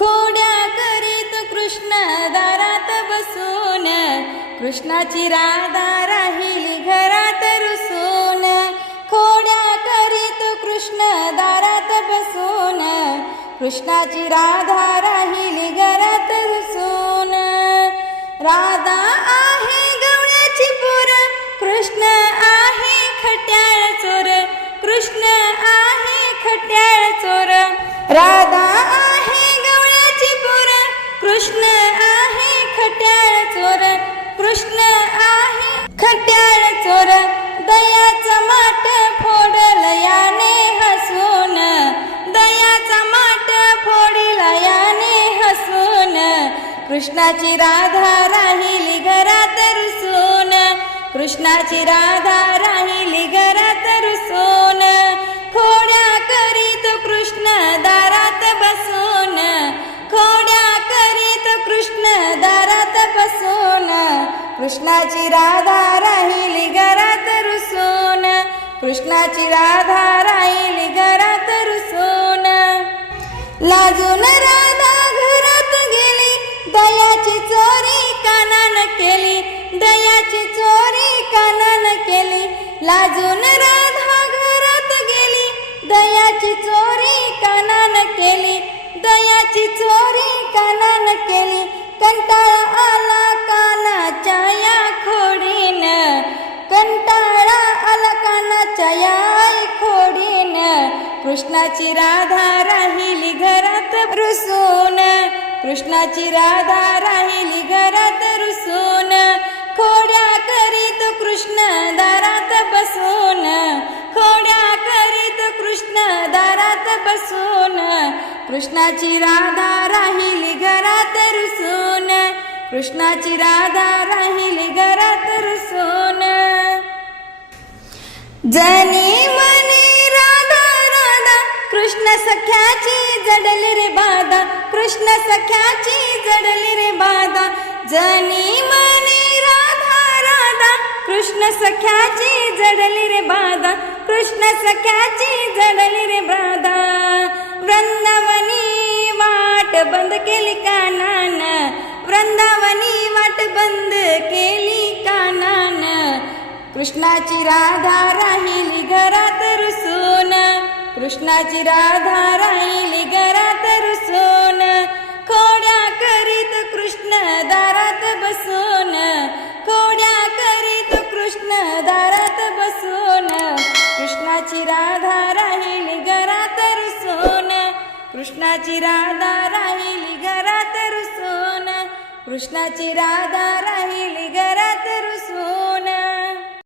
खोड्या करीत कृष्ण दारात बसून कृष्णाची राधा राहिली घरात रुसून खोड्या करीत कृष्ण दारात बसून कृष्णाची राधा राहिली घरात रुसून. राधा आहे गवळ्याची पोर कृष्ण आहे खट्याळ चोर कृष्ण आहे खट्याळ चोर. राधा कृष्ण आहे खट्याळ चोर कृष्ण आहे खट्याळ चोर. दयाचा माट फोडल याने हसून. दयाचा माट फोडील याने हसून. कृष्णाची राधा राहिली घरात रुसून. कृष्णाची राधा राहिली घरात रुसून. कृष्णाची राधा राहिली घरात रुसून. कृष्णाची राधा राहिली घरात रुसून. लाजून राधा घरात गेली दयाची चोरी कानान केली दयाची चोरी कानान केली. लाजून राधा घरात गेली दयाची चोरी कानान केली दयाची चोरी कानान केली. कंटाळा कृष्णाची राधा राहिली घरात रुसून. कृष्णाची राधा राहिली घरात रुसून. खोड्या करीत कृष्ण दारात बसून. खोड्या करीत कृष्ण दारात बसून. कृष्णाची राधा राहिली घरात रुसून. कृष्णाची राधा राहिली घरात रुसून. जनी कृष्ण सख्याची जडली रे बाधा कृष्ण सख्याची जडली रे बाधा. जनी मनी राधा राधा कृष्ण सख्याची जडली रे बाधा कृष्ण सख्याची जडली रे बाधा. वृंदावनी वाट बंद केली का नान? वृंदावनी वाट बंद केली का नान? कृष्णाची राधा राहिली घरात रुसून. कृष्णाची राधा राहिली घरात रुसून. खोड्या करीत कृष्ण दारात बसून. खोड्या करीत कृष्ण दारात बसून. कृष्णाची राधा राहिली घरात रुसून. कृष्णाची राधा राहिली घरात रुसून. कृष्णाची राधा राहिली